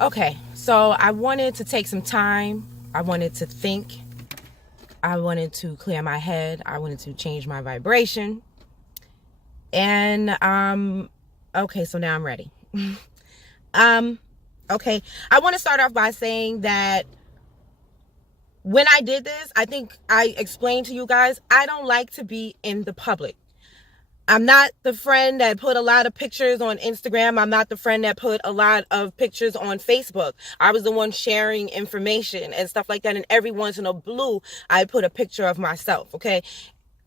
Okay, so I wanted to take some time. I wanted to think. I wanted to clear my head. I wanted to change my vibration. And okay, so now I'm ready. um okay, I want to start off by saying that when I did this, I think I explained to you guys, I don't like to be in the public. I'm not the friend that put a lot of pictures on Instagram. I'm not the friend that put a lot of pictures on Facebook. I was the one sharing information and stuff like that. And every once in a blue, I put a picture of myself. Okay.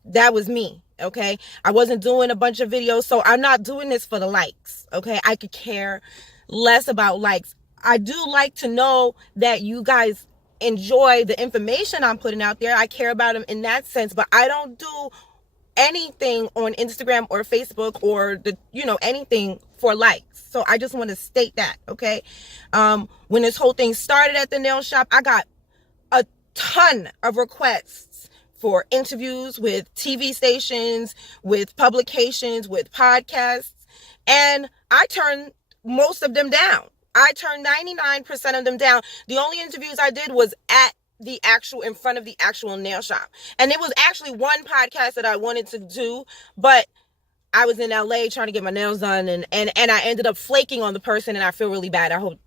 That was me. Okay. I wasn't doing a bunch of videos. So I'm not doing this for the likes. Okay. I could care less about likes. I do like to know that you guys enjoy the information I'm putting out there. I care about them in that sense, but I don't do anything on Instagram or Facebook or anything for likes. So I just want to state that. Okay. When this whole thing started at the nail shop, I got a ton of requests for interviews with TV stations, with publications, with podcasts, and I turned most of them down. I turned 99% of them down. The only interviews I did was in front of the actual nail shop. And it was actually one podcast that I wanted to do, but I was in LA trying to get my nails done, and I ended up flaking on the person, and I feel really bad. I hope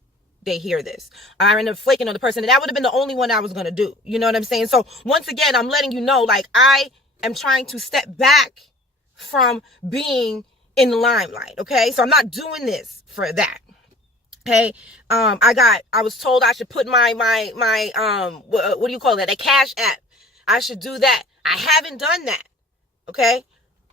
they hear this. I ended up flaking on the person, and that would have been the only one I was going to do. You know what I'm saying? So once again, I'm letting you know, like, I am trying to step back from being in the limelight. Okay. So I'm not doing this for that. Okay. I was told I should put my what do you call that? A cash app. I should do that. I haven't done that. Okay.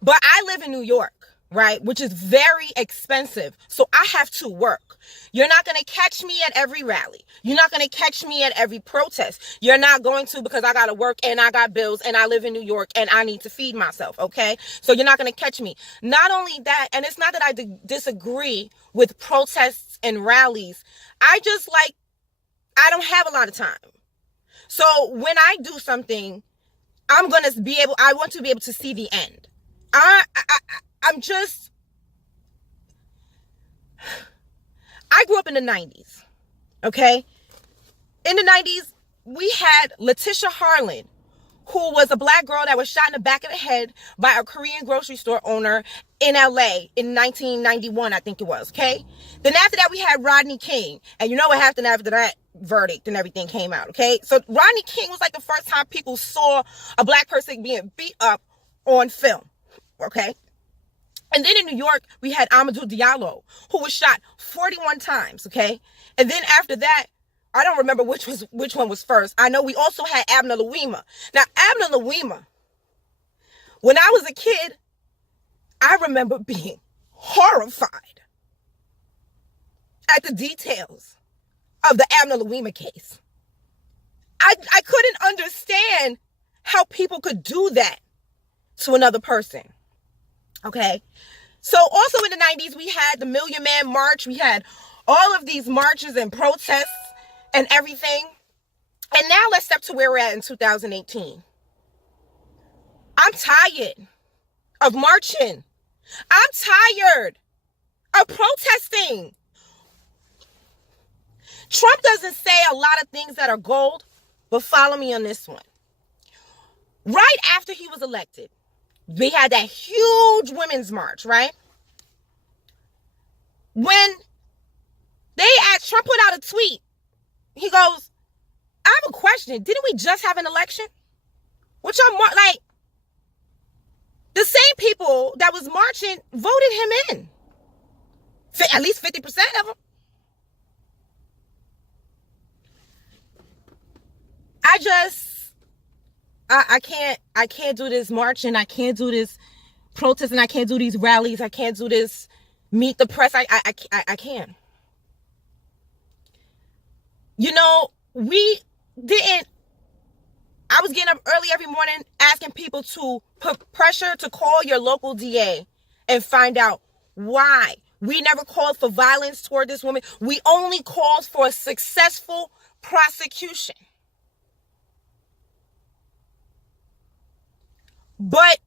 But I live in New York, right? Which is very expensive. So I have to work. You're not going to catch me at every rally. You're not going to catch me at every protest. You're not going to, because I got to work and I got bills and I live in New York and I need to feed myself. Okay. So you're not going to catch me. Not only that, and it's not that I disagree with protests and rallies. I don't have a lot of time. So when I do something, I want to be able to see the end. I grew up in the 90s. Okay. In the 90s, we had Letitia Harlan, who was a black girl that was shot in the back of the head by a Korean grocery store owner in LA in 1991, I think it was. Okay. Then after that, we had Rodney King. And you know what happened after that verdict and everything came out. Okay. So Rodney King was like the first time people saw a black person being beat up on film. Okay. And then in New York, we had Amadou Diallo, who was shot 41 times. Okay. And then after that, I don't remember which one was first. I know we also had Abner Louima. Now, Abner Louima, when I was a kid, I remember being horrified at the details of the Abner Louima case. I couldn't understand how people could do that to another person. Okay. So also in the 90s, we had the Million Man March. We had all of these marches and protests and everything. And now let's step to where we're at in 2018. I'm tired of marching. I'm tired of protesting. Trump doesn't say a lot of things that are gold, but follow me on this one. Right after he was elected, we had that huge women's march, right? When Trump put out a tweet, he goes, I have a question. Didn't we just have an election? Which I'm like, the same people that was marching voted him in. At least 50% of them. I can't do this marching. I can't do this protesting. I can't do these rallies. I can't do this meet the press. I can't. You know, I was getting up early every morning asking people to put pressure to call your local DA and find out why. We never called for violence toward this woman. We only called for a successful prosecution. But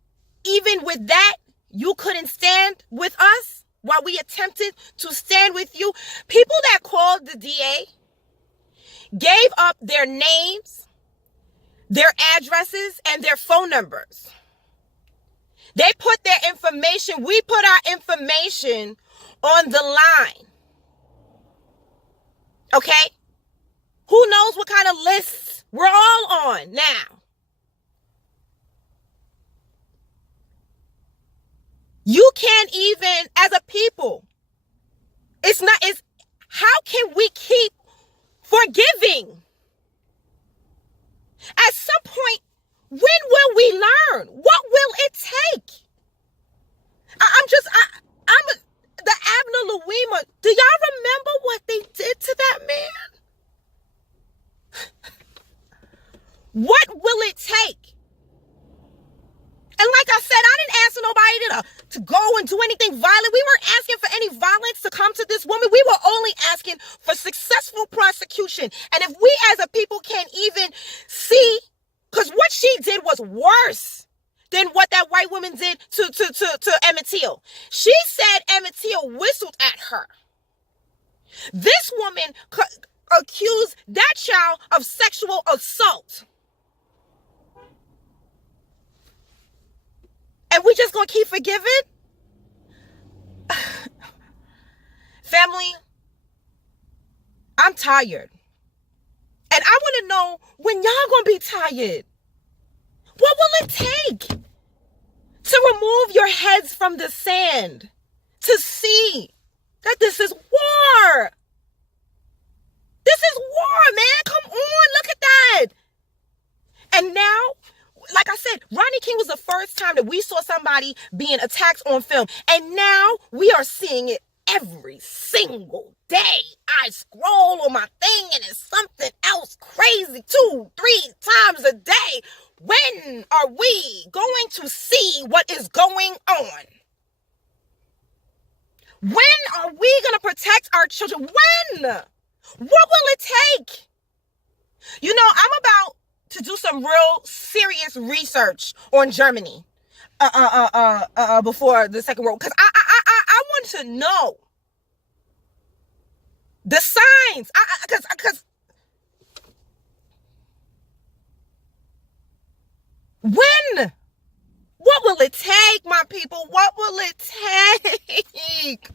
even with that, you couldn't stand with us. while we attempted to stand with you. People that called the DA gave up their names, their addresses, and their phone numbers. They put their information, we put our information on the line. Okay? Who knows what kind of lists we're all on now? You can't even, as a people, how can we keep forgiving? At some point, when will we learn? What will it take? The Abner Louima, do y'all remember what they did to that man? What will it take? And like I said, I didn't ask nobody to go and do anything violent. We weren't asking for any violence to come to this woman. We were only asking for successful prosecution. And if we as a people can't even see, because what she did was worse than what that white woman did to Emmett Till. She said Emmett Till whistled at her. This woman accused that child of sexual assault. And we just gonna keep forgiving? Family, I'm tired. And I want to know when y'all gonna be tired. What will it take to remove your heads from the sand? To see that this is war. This is war, man. Come on, look at that. And now, like I said, Rodney King was the first time that we saw somebody being attacked on film. And now we are seeing it every single day. I scroll on my thing and it's something else crazy 2-3 times a day. When are we going to see what is going on? When are we going to protect our children? When? What will it take? You know, I'm about to do some real serious research on Germany before the Second World, because I want to know the signs. Because when? What will it take, my people? What will it take?